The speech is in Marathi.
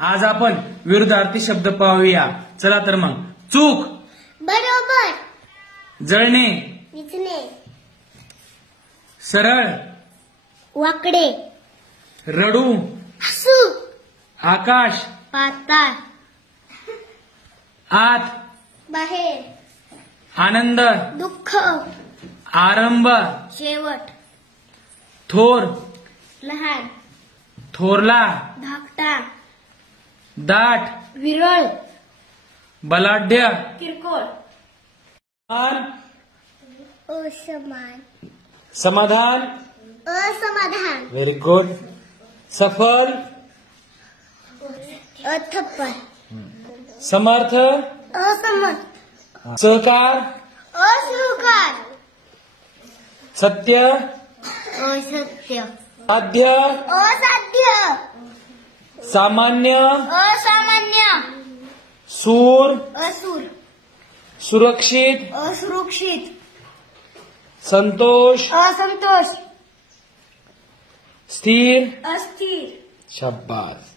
आज आपण विरुद्धार्थी शब्द पाहूया. चला तर मग. चूक, बरोबर. जळणे, विचणे, सरळ, वाकडे, रडू, हसू, आकाश, पाताळ, आत, बाहेर, आनंद, दुःख, आरंभ, शेवट, थोर, लहान, थोरला, धाकटा, दाट, विरळ, बलाढ्य, किरकोळ, असमान, समाधान, असमाधान, व्हेरी गुड. सफल, अथप्पल, समर्थ, असमर्थ, सहकार, असहकार, सत्य, असत्य, साध्य, असाध्य, सामान्य, असामान्य, सूर, असुर, सुरक्षित, असुरक्षित, संतोष, असंतोष, स्थिर. अस्थिर. शाबास.